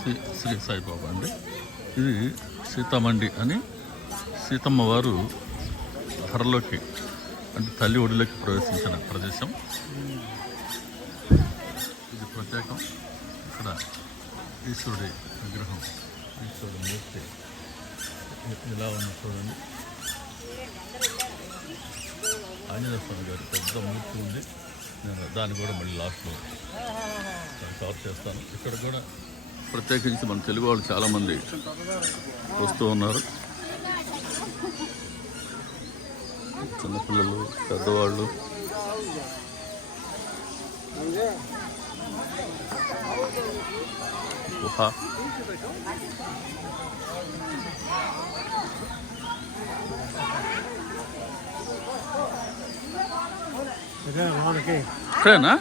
శ్రీ సాయిబాబా అండి. ఇది సీతామండి అని సీతమ్మ వారు హరలోకి అంటే తల్లి ఒడిలోకి ప్రవేశించిన ప్రదేశం. ఇది ప్రత్యేకం. ఇక్కడ ఈశ్వరుడి విగ్రహం, ఈశ్వరుడి మూర్తి ఇలా ఉంది చూడండి. ఆంజనేయ స్వామి గారి పెద్ద మూర్తి ఉంది. నేను దాన్ని కూడా మళ్ళీ లాస్ట్లో కవర్ చేస్తాను. ఇక్కడ కూడా ప్రత్యేకించి మన తెలుగు వాళ్ళు చాలామంది వస్తూ ఉన్నారు. చిన్నపిల్లలు, పెద్దవాళ్ళు. గుహ ఇక్కడేనా?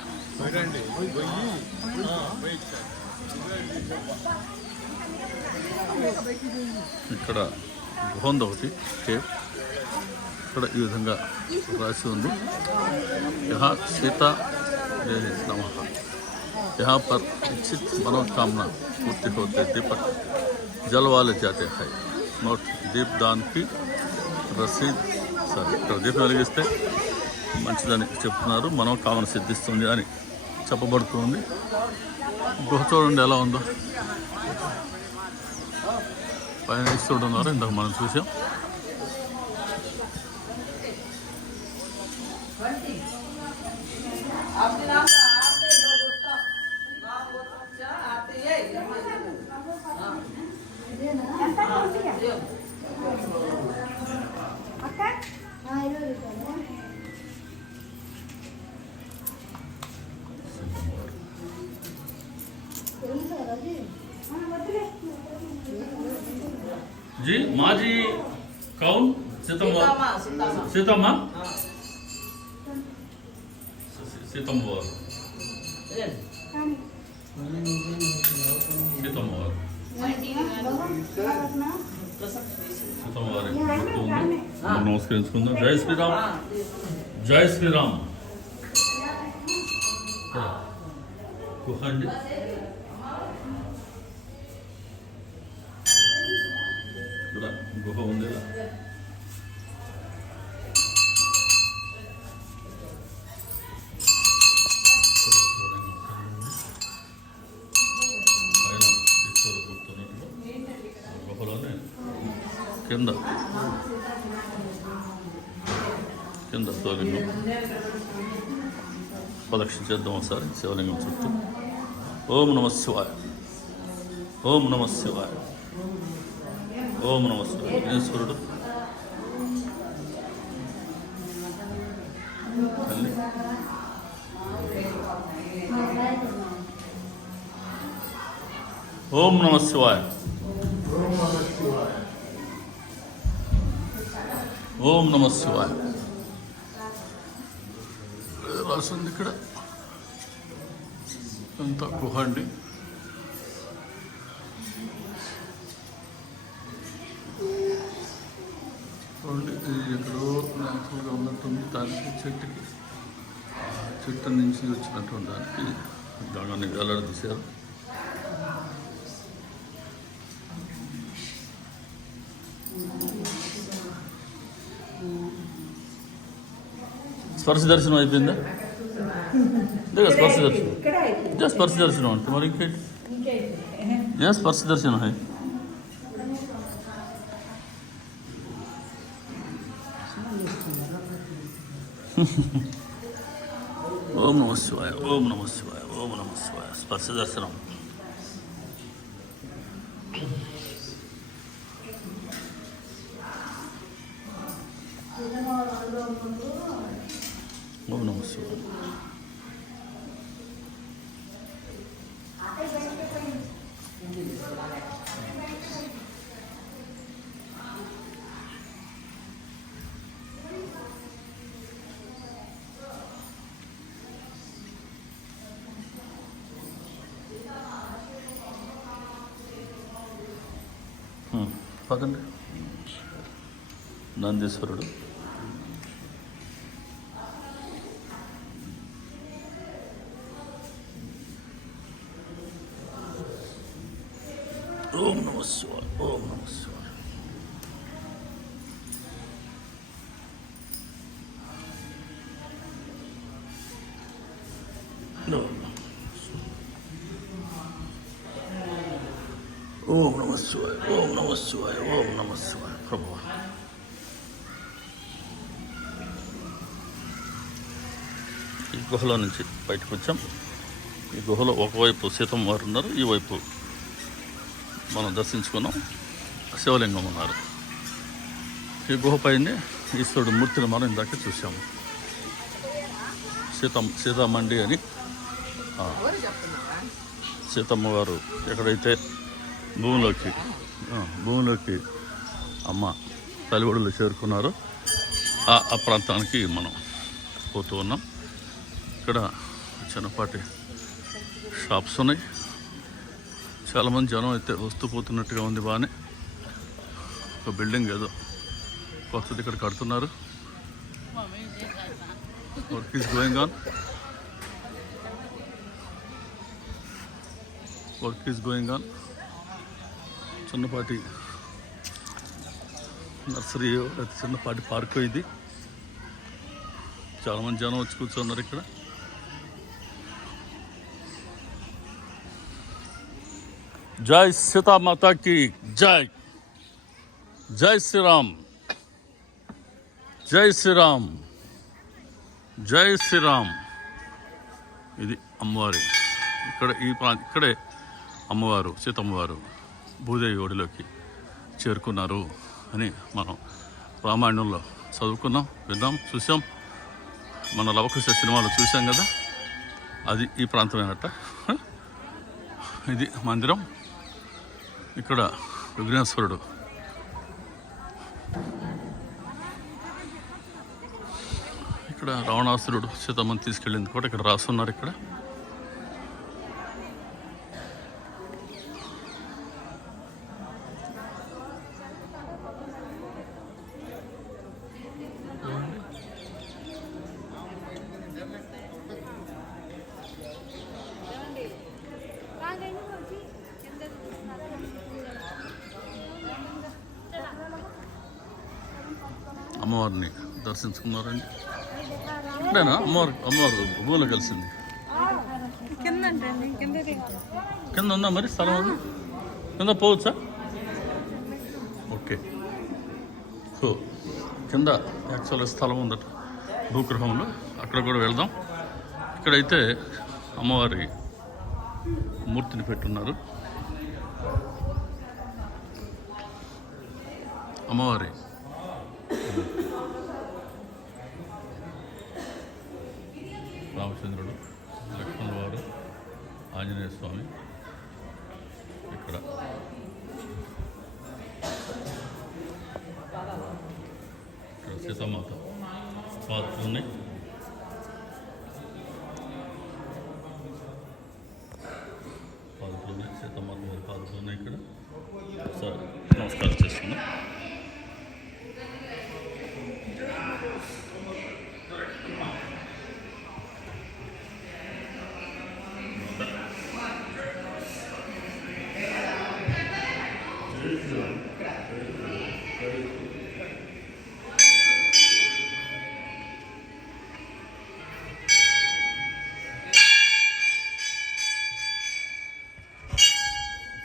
ఇక్కడ గుహ ఉంది ఒకటి, కేవ్. ఇక్కడ ఈ విధంగా రాసి ఉంది, యహా సీతా దేవి నమః, यहाँ पर इच्छित मनोकामना पूर्ति होते दीपक जल वाले जाते हैं नोट दीप दान की రసీద్. సరే, ఇక్కడ దీపం వెలిగిస్తే మంచిదని చెప్తున్నారు, మనోకామన సిద్ధిస్తుంది అని చెప్పబడుతుంది. గుహ చూడండి ఎలా ఉందో. పైన ఈశ్వరుడు ఉన్నారు, ఇందాక మనం చూసాం. जी माँ जी कौन? सीतम्मा सीतम्मा सीतम्मा నమస్కరించుకుందాం. జై శ్రీరామ్, జై శ్రీరామ్. గుహ అండి. ఇక్కడ గుహ ఉంది. గుహలోనే కింద శివలింగం ప్రదక్షిణ చేద్దాం ఒకసారి. శివలింగం చుట్టూ ఓం నమ శివాయ, ఓం నమ శివాయ, ఓం నమ శివాయ. ఈశ్వరుడు తల్లి ఓం నమ శివాయ, ఓం నమ శివాయ. రాసింది ఇక్కడ అంతా గుహ అండి. చూడండి, ఇది ఎక్కడో న్యాచురల్గా ఉన్నట్టుంది. దానికి చెట్టు నుంచి వచ్చినటువంటి దానికి దాన్ని వేలాడదీశారు. స్పర్శ దర్శనం అయిపోయిందా? స్పర్శ దర్శనం, స్పర్శ దర్శనం అంటే మరి ఇంకేంటి? స్పర్శ దర్శనం హై. ఓం నమ శివాయ, ఓం నమ శివాయ, ఓం నమ శివాయ. స్పర్శ దర్శనం. ఓం నమ శివాయ. పదండి. నందీశ్వరుడు. ఓం నమః శివాయ. ఓం నమః శివాయ. ఓం నమః శివాయ. ఓం నమః శివాయ. ఓం నమః శివాయ. ప్రభువా ఈ గుహలో నుంచి బయటకు వచ్చాం. ఈ గుహలో ఒకవైపు సీతమ్మ వారు ఉన్నారు, ఈ వైపు మనం దర్శించుకున్నాం శివలింగం ఉన్నారు. ఈ గుహ పైనే ఈశ్వరుడు మూర్తిని మనం ఇందాక చూసాము. సీతామండి అని సీతమ్మ వారు ఎక్కడైతే భూమిలోకి అమ్మ తల్లిఒడిలో చేరుకున్నారో ఆ ప్రాంతానికి మనం పోతూ ఉన్నాం. ఇక్కడ చిన్నపాటి షాప్స్ ఉన్నాయి. చాలామంది జనం అయితే వస్తూ పోతున్నట్టుగా ఉంది. బాగానే ఒక బిల్డింగ్ ఏదో కొత్తది ఇక్కడ కడుతున్నారు. Work is going on. చిన్నపాటి నర్సరీ, చిన్నపాటి పార్కు ఇది. చాలామంది జనం వచ్చి కూర్చున్నారు ఇక్కడ. జై సీతామాతాకి జై. జై శ్రీరామ్. జై శ్రీరామ్. జై శ్రీరామ్. ఇది అమ్మవారి ఇక్కడ ఇక్కడే అమ్మవారు సీతమ్మవారు భూదేవి ఒడిలోకి చేరుకున్నారు అని మనం రామాయణంలో చదువుకున్నాం, విన్నాం, చూసాం. మన లవకుశ సినిమాలో చూసాం కదా, అది ఈ ప్రాంతమేనట. ఇది మందిరం. ఇక్కడ విఘ్నేశ్వరుడు, ఇక్కడ రావణాసురుడు సీతమ్మని తీసుకెళ్ళింది కూడా ఇక్కడ రాస్తున్నారు. ఇక్కడ అమ్మవారిని దర్శించుకున్నారండి. ఇక్కడేనా అమ్మవారు భూమిలో కలిసింది? కింద ఉందా మరి స్థలం? ఉంది కింద పోవచ్చా? ఓకే. సో కింద యాక్చువల్గా స్థలం ఉందట భూగృహంలో, అక్కడ కూడా వెళ్దాం. ఇక్కడైతే అమ్మవారి మూర్తిని పెట్టున్నారు. అమ్మవారి రామచంద్రుడు, లక్ష్మణుల వారు, ఆంజనేయ స్వామి, ఇక్కడ సీతామాత పాత్రలు ఉన్నాయి. సీతామాత వారి పాత్రలు ఉన్నాయి ఇక్కడ. సార్ నమస్కారం చేస్తున్నాం.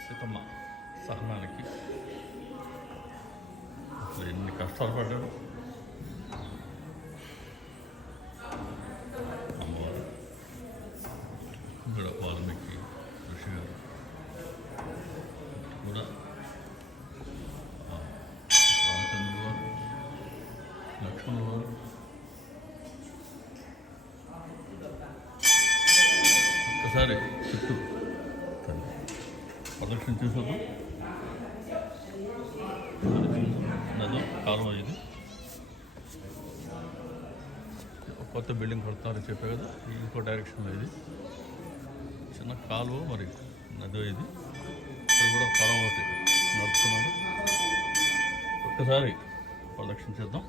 సీతమ్మ సహనానికి అసలు ఎన్ని కష్టాలు పడ్డాడు అమ్మవారు. ఇక్కడ వాల్మీకి ఋషి గారు కూడా, రామచంద్రుడు వారు, లక్ష్మణుల వారు, ఒక్కసారి చుట్టూ ప్రదక్షిణ చేసేద్దాం. నది కాలువ ఇది. కొత్త బిల్డింగ్ కడుతున్నారని చెప్పే కదా, ఇంకో డైరెక్షన్లో ఇది చిన్న కాలువ, మరి నది ఇది. ఇక్కడ కూడా పడవ ఒకటి నడుపుతున్నారు. ఒక్కసారి ప్రదక్షిణ చేద్దాం.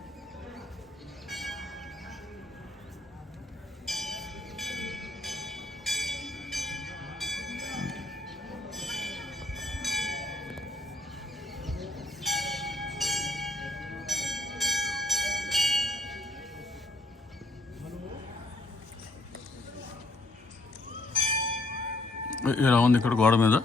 ఇలా ఉంది ఇక్కడ గోడ మీద.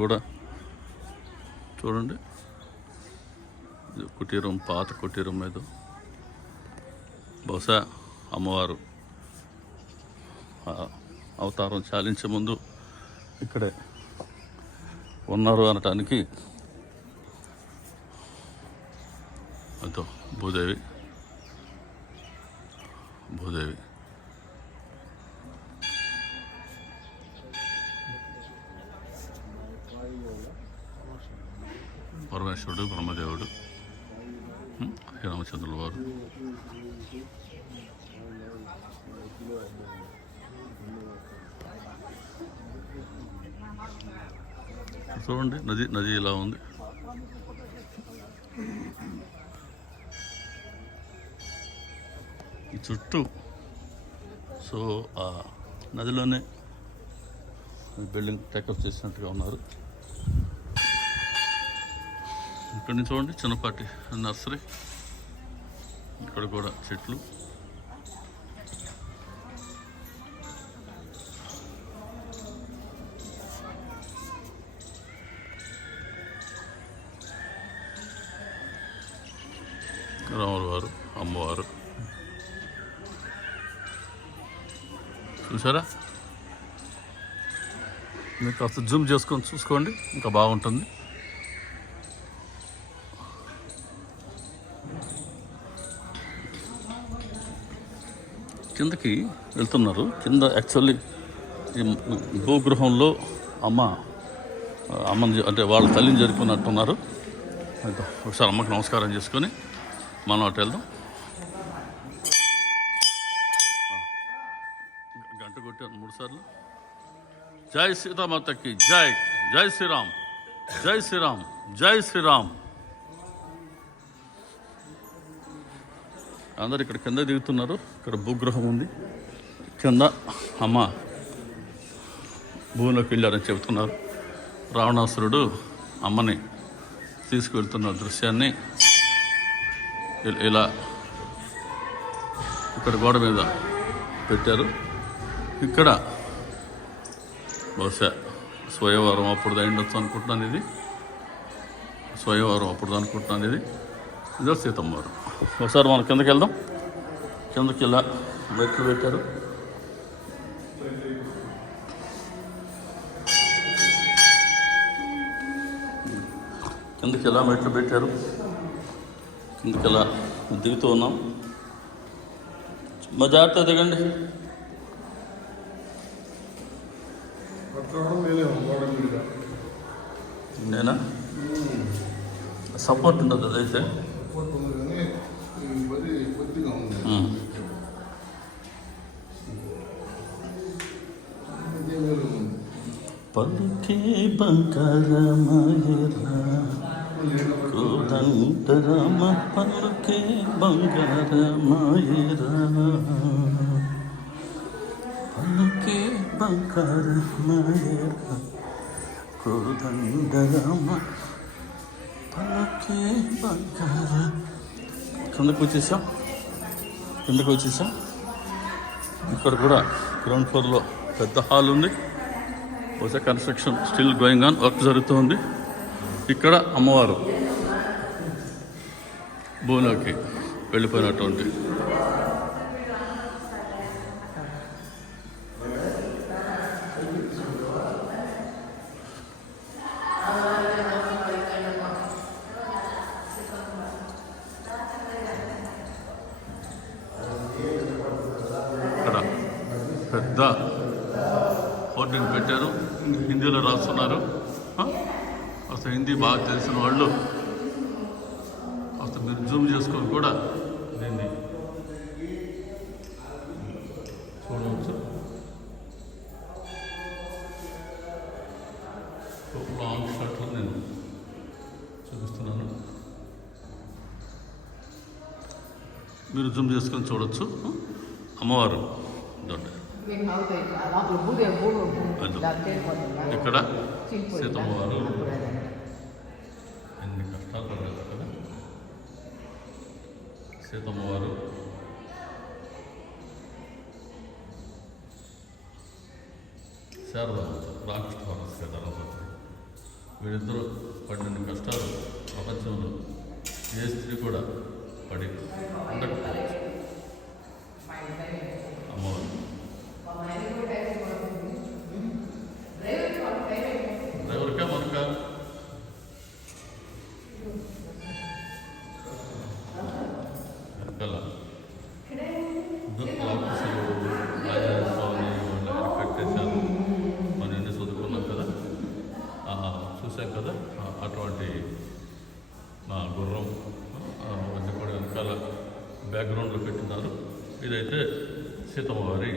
కూడా చూడండి, కుటీరం, పాత కుటీరం మీద బహుశా అమ్మవారు అవతారం చాలించే ముందు ఇక్కడే ఉన్నారు అనటానికి అదో భూదేవి. పరమేశ్వరుడు, బ్రహ్మదేవుడు, శ్రీరామచంద్రుల వారు. చూడండి నది ఇలా ఉంది. ఈ చుట్టూ సో ఆ నదిలోనే బిల్డింగ్ టేకప్ చేసినట్టుగా ఉన్నారు. ఇక్కడ నుంచి చూడండి చిన్నపాటి నర్సరీ, ఇక్కడ కూడా చెట్లు. రాముల వారు, అమ్మవారు చూసారా? మీరు కాస్త జూమ్ చేసుకొని చూసుకోండి, ఇంకా బాగుంటుంది. కిందకి వెళ్తున్నారు. కింద యాక్చువల్లీ ఈ భూగృహంలో అమ్మని అంటే వాళ్ళ తల్లిని జరుపుకున్నట్టున్నారు. ఒకసారి అమ్మకి నమస్కారం చేసుకొని మనం అటు వెళ్దాం. గంట కొట్టాను 3 సార్లు. జై సీతామాతకి జై, జై శ్రీరామ్, జై శ్రీరామ్, జై శ్రీరామ్. అందరు ఇక్కడ కింద దిగుతున్నారు. ఇక్కడ భూగృహం ఉంది. కింద అమ్మ భూమిలోకి వెళ్ళారని చెబుతున్నారు. రావణాసురుడు అమ్మని తీసుకువెళ్తున్న దృశ్యాన్ని ఇలా ఇక్కడ గోడ మీద పెట్టారు. ఇక్కడ బహుశా స్వయంవరం అప్పుడు అయిండొచ్చు అనుకుంటున్నాను. ఇది స్వయంవరం అప్పుడు అనుకుంటున్నాను. ఇదో సీతమ్మవారు. ఒకసారి మనం కిందకి వెళ్దాం. కిందకి ఇలా మెట్లు పెట్టారు. కిందకి ఇలా మెట్లు పెట్టారు. కిందకి ఇలా దిగుతూ ఉన్నాం. మా జాగ్రత్త దిగండి. నేనా సపోర్ట్ ఉండదు అదైతే. పలుకే బంగారమాయరా కోదండరామ, పలుకే బంగారమాయరా, పలుకే బంగారమాయరా కోదండరామ, పలుకే బంగార. కిందకు వచ్చేసాం. ఇక్కడ కూడా గ్రౌండ్ ఫ్లోర్లో పెద్ద హాల్ ఉంది. బహుశా construction still going on, work జరుగుతుంది. ఇక్కడ అమ్మవారు భూమిలోకి వెళ్ళిపోయినటువంటి ఇక్కడ పెద్ద హోర్డింగ్ పెట్టారు. హిందీలో రాస్తున్నారు. అసలు హిందీ బాగా తెలిసిన వాళ్ళు అసలు మీరు జూమ్ చేసుకొని కూడా దీన్ని చూడవచ్చు. లాంగ్ షాట్లో నేను చూపిస్తున్నాను. మీరు జూమ్ చేసుకొని చూడవచ్చు. అమ్మవారు దొడ్డ ఇక్కడ సీతమ్మవారు ఎన్ని కష్టాలు పడలేదు కదా. సీతమ్మవారు, శారదామాత, రామకృష్ణ పరమహంస ధర్మపత్ని. వీళ్ళిద్దరూ పడిన కష్టాలు ప్రపంచంలో ఏ స్త్రీ కూడా పడి ఉండకపోవచ్చు. అమ్మవారు డ్రైవర్కా మనక వెనకాల ఆంజనేయ స్వామి వాళ్ళ కట్టేశారు. మనం ఎన్ని చదువుకున్నాం కదా, చూసాం కదా. అటువంటి గుర్రం అవన్నీ కూడా వెనకాల బ్యాక్గ్రౌండ్లో పెట్టినారు. ఇదైతే సీతమ్మవారి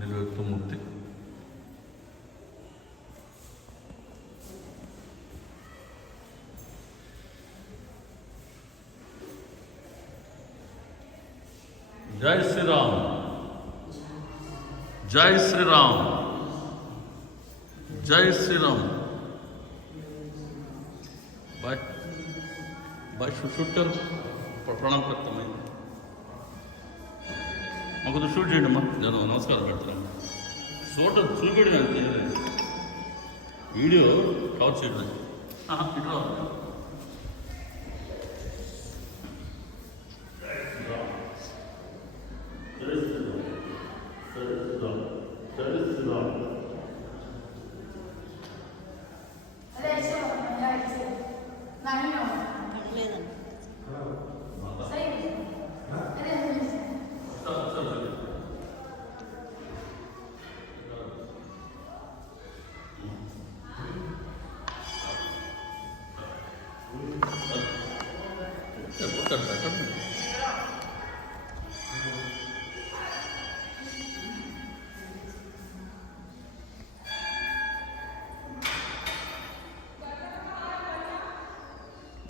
నిలువెత్తు మూర్తి. జై శ్రీరామ్, జై శ్రీరామ్, జై శ్రీరామ్. Bye bye. షూట్ ప్రణామం కర్తమై మాకు షూట్ చేయండి అమ్మా. నేను నమస్కారం పెడతాను. చూపించడం అంతే, వీడియో కవర్ చేయడం. ఇట్లా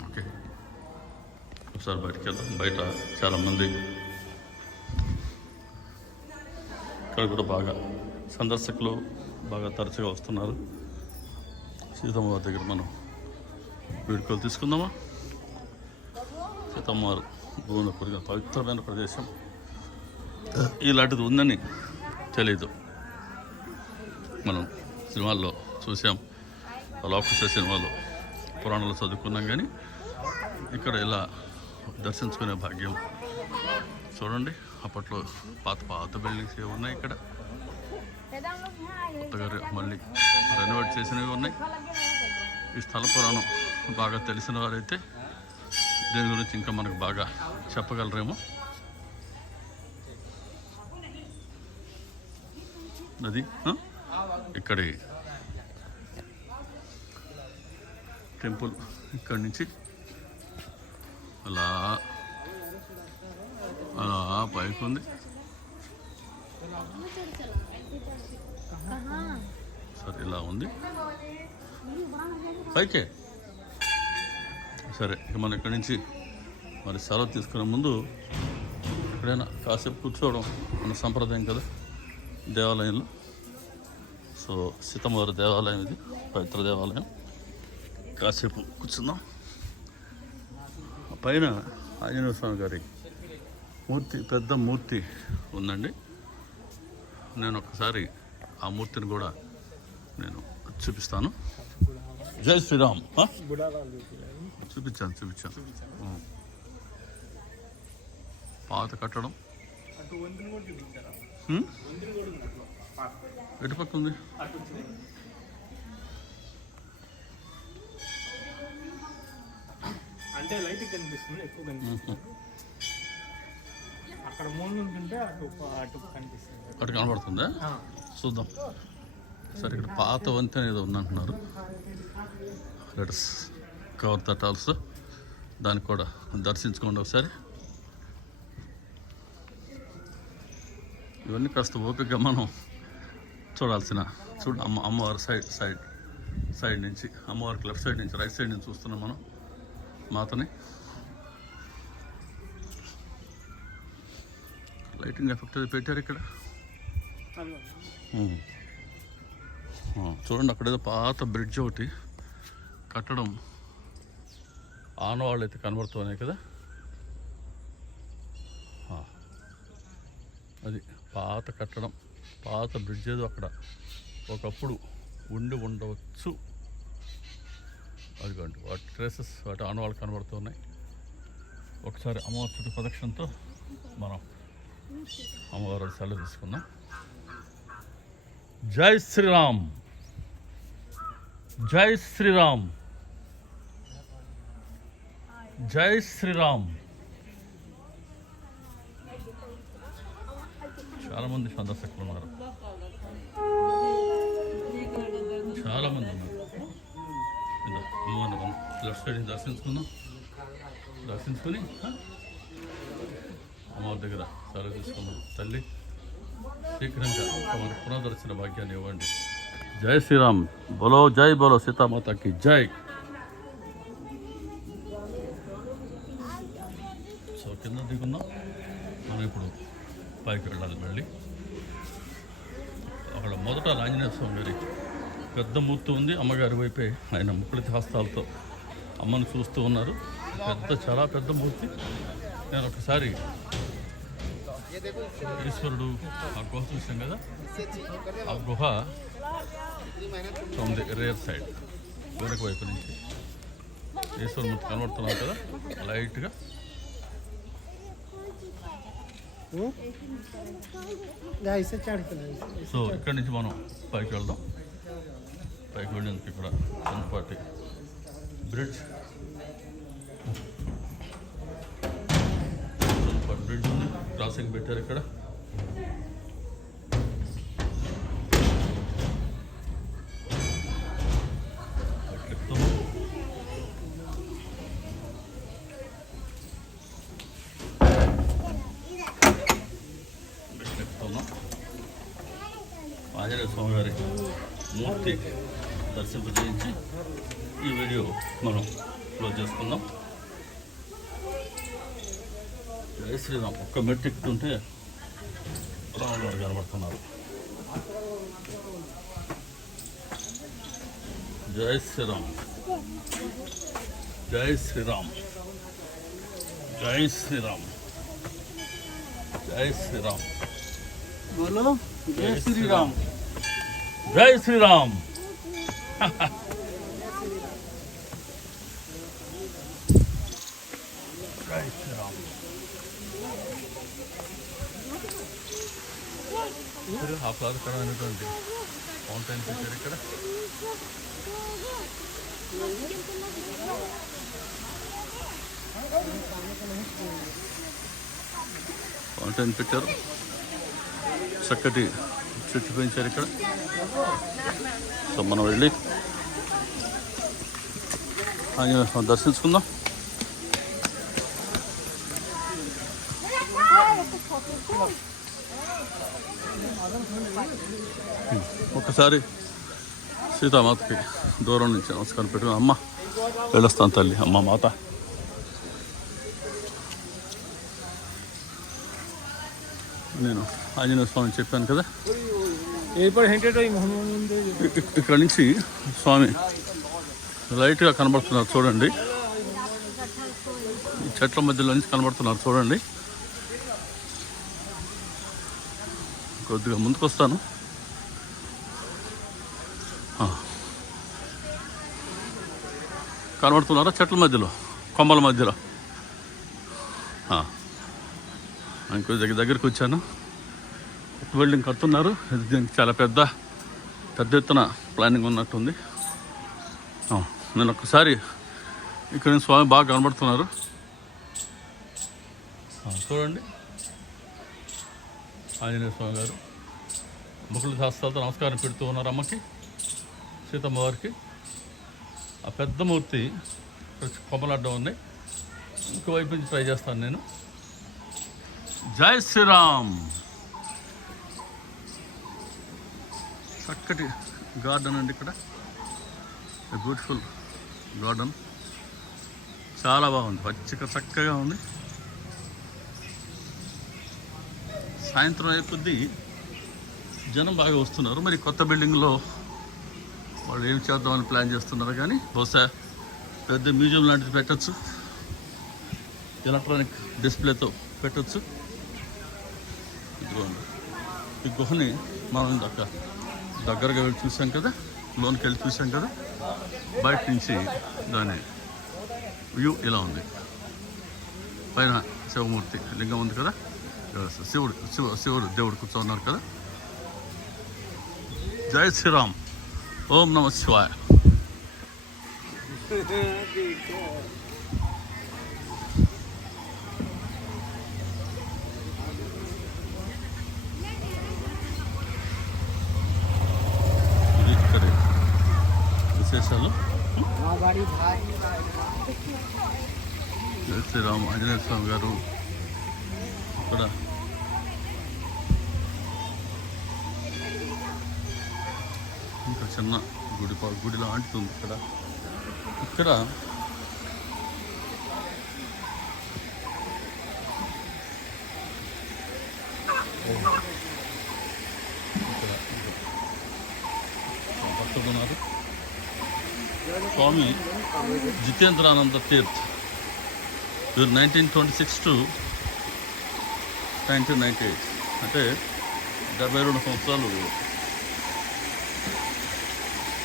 ఓకే. ఒకసారి బయటకు వెళ్దాం. బయట చాలామంది ఇక్కడ కూడా బాగా సందర్శకులు బాగా తరచుగా వస్తున్నారు. సీతమ్మవారి దగ్గర మనం వీడుకోలు తీసుకుందామా. సీతమ్మవారు భూమిలో పెరిగిన పవిత్రమైన ప్రదేశం. ఇలాంటిది ఉందని తెలీదు. మనం సినిమాల్లో చూసాం, లోకస సినిమాలో పురాణాలు చదువుకున్నాం, కానీ ఇక్కడ ఇలా దర్శించుకునే భాగ్యం. చూడండి, అప్పట్లో పాత బిల్డింగ్స్ ఏవి ఉన్నాయి ఇక్కడ. కొత్తగా మళ్ళీ రెనోవేట్ చేసినవి ఉన్నాయి. ఈ స్థల పురాణం బాగా తెలిసిన వారైతే దీని గురించి ఇంకా మనకు బాగా చెప్పగలరేమో. అది ఇక్కడి టెంపుల్ ఇక్కడి నుంచి అలా పైకి ఉంది. సరే, ఇలా ఉంది పైకే. సరే, ఇక మనం ఇక్కడి నుంచి మరి సెలవు తీసుకునే ముందు ఎక్కడైనా కాసేపు కూర్చోవడం మన సంప్రదాయం కదా దేవాలయంలో. సో సీతమ్మవారి దేవాలయం ఇది, పవిత్ర దేవాలయం. కాసేపు కూర్చుందాం. పైన ఆంజనేయ స్వామి గారి మూర్తి, పెద్ద మూర్తి ఉందండి. నేను ఒకసారి ఆ మూర్తిని కూడా నేను చూపిస్తాను. జై శ్రీరామ్. చూపించాను. పాత కట్టడం ఎటు పక్క ఉంది? అంటే లైట్ కనిపిస్తుంది, ఎక్కువ కనిపిస్తుంది. అక్కడ మూడు ఉంటుంటే అటు కనిపిస్తుంది. అటు కనబడుతుందా? చూద్దాం. సరే, ఇక్కడ పాత వంతెన ఏదో ఉందంటున్నారు. Let's cover that also. దానికి కూడా దర్శించుకోండి ఒకసారి. ఇవన్నీ కాస్త ఓపికగా మనం చూడాల్సిన. అమ్మవారి సైడ్ నుంచి, అమ్మవారికి లెఫ్ట్ సైడ్ నుంచి, రైట్ సైడ్ నుంచి చూస్తున్నాం మనం మాతని. లైటింగ్ ఎఫెక్ట్ పెట్టారు ఇక్కడ. చూడండి, అక్కడేదో పాత బ్రిడ్జ్ ఒకటి కట్టడం ఆనవాళ్ళు అయితే కనబడుతున్నాయి కదా. అది పాత కట్టడం, పాత బ్రిడ్జ్ ఏదో అక్కడ ఒకప్పుడు ఉండి ఉండవచ్చు. అదిగోండి వాటి ట్రేసెస్, వాటి ఆనవాళ్ళు కనబడుతున్నాయి. ఒకసారి అమ్మవారి చుట్టూ ప్రదక్షిణతో మనం అమ్మవారి సెలవు తీసుకుందాం. జై శ్రీరామ్, జై శ్రీరామ్, జై శ్రీరామ్. చాలామంది సందర్శకులు ఉన్నారు, చాలామంది ఉన్నారు. అమ్మవారిని మనం లెఫ్ట్ సైడ్ దర్శించుకొని అమ్మవారి దగ్గర సెలవు తీసుకున్నాం. తల్లి శీఘ్రంగా మనకు పునర్దర్శన భాగ్యాన్ని ఇవ్వండి. జై శ్రీరామ్, బోలో జై బోలో సీతామాతకి జై. సో కింద దిగున్నాం మనం. ఇప్పుడు పైకి వెళ్ళాలి. వెళ్ళి అక్కడ మొదట ఆంజనేయ స్వామి గారి పెద్ద మూర్తి ఉంది. అమ్మగారి వైపే ఆయన ముక్కులిత హస్తాలతో అమ్మను చూస్తూ ఉన్నారు. చాలా పెద్ద మూర్తి. నేను ఒకసారి ఈశ్వరుడు ఆ గుహ చూసాం కదా, ఆ గుహ ఫ్రమ్ ది రేర్ సైడ్ వెనక వైపు నుంచి ఈశ్వరు మూర్తి కనబడుతున్నాం కదా లైట్గా. సో ఇక్కడి నుంచి మనం పైకి వెళ్దాం. పైకి వెళ్ళేందుకు ఇక్కడ చిన్నపాటి బ్రిడ్జ్ ఉంది, క్రాసింగ్ పెట్టారు ఇక్కడ. ఆంజనేయ స్వామి గారి మూర్తి దర్శింపజేయించి ఈ వీడియో మనం క్లోజ్ చేసుకుందాం. జై శ్రీరామ్. ఒక్క మెట్టు ఎక్కుతుంటే రాములు వారు కనబడుతున్నారు. జై శ్రీరామ్, జై శ్రీరామ్, జై శ్రీరామ్, జై శ్రీరామ్. బోలో జై శ్రీరామ్, జై శ్రీరామ్. జై శ్రీరామ్. ఆహ్లాదకరమైనటువంటి ఫౌంటైన్ పెట్టారు ఇక్కడ. ఫౌంటైన్ పెట్టారు, చక్కటి చెట్టు పెంచారు ఇక్కడ. సో మనం వెళ్ళి దర్శించుకుందాం. ఒకసారి సీతామాతకి దూరం నుంచి నమస్కారం పెట్టుకుని, అమ్మ వెళ్ళొస్తాను తల్లి, అమ్మ మాత. నేను ఆంజనేయ స్వామి చెప్పాను కదా, ఇక్కడ నుంచి స్వామి లైట్గా కనబడుతున్నారు చూడండి. ఈ చెట్ల మధ్యలో నుంచి కనబడుతున్నారు చూడండి. కొద్దిగా ముందుకు వస్తాను. కనబడుతున్నారా చెట్ల మధ్యలో, కొమ్మల మధ్యలో. ఇంకొద్ది దగ్గరికి వచ్చాను. బిల్డింగ్ కడుతున్నారు. దీనికి చాలా పెద్ద ఎత్తున ప్లానింగ్ ఉన్నట్టుంది. నేను ఒక్కసారి ఇక్కడ స్వామి బాగా కనబడుతున్నారు చూడండి. ఆంజనేయ స్వామి గారు ముకుల శాస్త్రాలతో నమస్కారం పెడుతూ ఉన్నారు అమ్మకి, సీతమ్మ వారికి. ఆ పెద్ద మూర్తి కొమ్మలడ్డం ఉన్నాయి. ఇంకోవైపు నుంచి ట్రై చేస్తాను నేను. జై శ్రీరామ్. చక్కటి గార్డెన్ అండి ఇక్కడ. బ్యూటిఫుల్ గార్డెన్, చాలా బాగుంది, పచ్చిక చక్కగా ఉంది. సాయంత్రం అయ్యే కొద్దీ జనం బాగా వస్తున్నారు. మరి కొత్త బిల్డింగ్లో వాళ్ళు ఏం చేద్దామని ప్లాన్ చేస్తున్నారు, కానీ బహుశా పెద్ద మ్యూజియం లాంటిది పెట్టచ్చు, ఎలక్ట్రానిక్ డిస్ప్లేతో పెట్టచ్చు, ఇదిగోండి ఈ గుహని మనం దగ్గరగా వెళ్ళి చూసాం కదా, లోనికి వెళ్ళి చూసాం కదా. బయట నుంచి దాని వ్యూ ఇలా ఉంది. పైన శివమూర్తి లింగం ఉంది కదా, శివుడు దేవుడు కూర్చోన్నారు కదా. జై శ్రీరామ్. ఓం నమ శివాయ. ఇది ఇక్కడ విశేషాలు. జై శ్రీరామ్. ఆంజనేయ స్వామి గారు ఇక్కడ ఇంకా చిన్న గుడి లాంటిది ఉంది ఇక్కడ. ఇక్కడ భక్తులు ఉన్నారు. స్వామి జితేంద్రానంద తీర్థ్. 1926 to 1998, అంటే 72 సంవత్సరాలు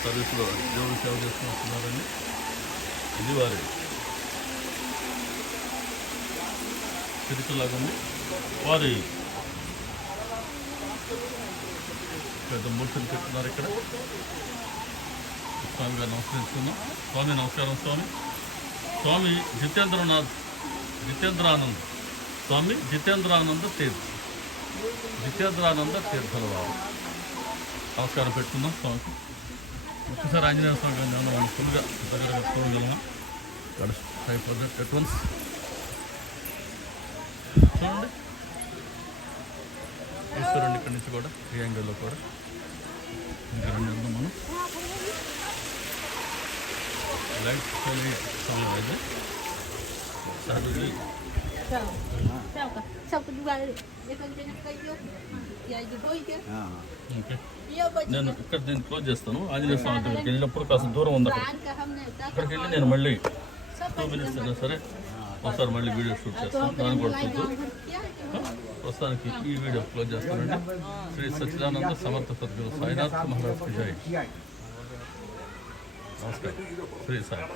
సర్వీస్లో దేవుడు సేవ చేస్తున్నారని. ఇది వారి చరిత్రలాగా ఉంది. వారి పెద్ద మూర్తిని పెట్టున్నారు ఇక్కడ. స్వామి గారు నమస్కరించుకున్నాం. స్వామి నమస్కారం. స్వామి జితేంద్రానంద స్వామి జితేంద్రానంద తీర్థల వారు. నమస్కారం పెట్టుకుందాం స్వామికి. ఒక్కసారి ఆంజనేయ స్వామి గారిని మనం ఫుల్గా దగ్గరగా చూడగలమా? ప్రాజెక్ట్ అడ్వాన్స్ చూడండి. ఈశ్వరుని ఇక్కడి నుంచి కూడా ఈ యాంగిల్లో కూడా ఇంకా రెండు మనం లైట్ సమయం అయితే నేను ఇక్కడ దీన్ని క్లోజ్ చేస్తాను. ఆంజనేయ స్వామి దగ్గరికి వెళ్ళినప్పుడు కాస్త దూరం ఉంది. అక్కడికి వెళ్ళి నేను మళ్ళీ 2 minutes అయినా సరే ఒకసారి మళ్ళీ వీడియో షూట్ చేస్తాను. దాన్ని కూడా చూద్దాం. ప్రస్తుతానికి ఈ వీడియో క్లోజ్ చేస్తానండి. శ్రీ సచ్చిదానంద సమర్థ సద్గురు సాయినాథ్ మహారాజ్ కి జై. నమస్కారం. శ్రీ సాయి.